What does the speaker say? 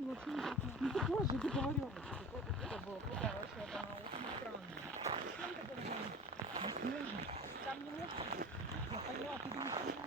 Ну так позже договорилась. Это было короче, это очень странно. Зачем ты говоришь? Не снежно. Там не может быть. Я поняла, ты думаешь, что не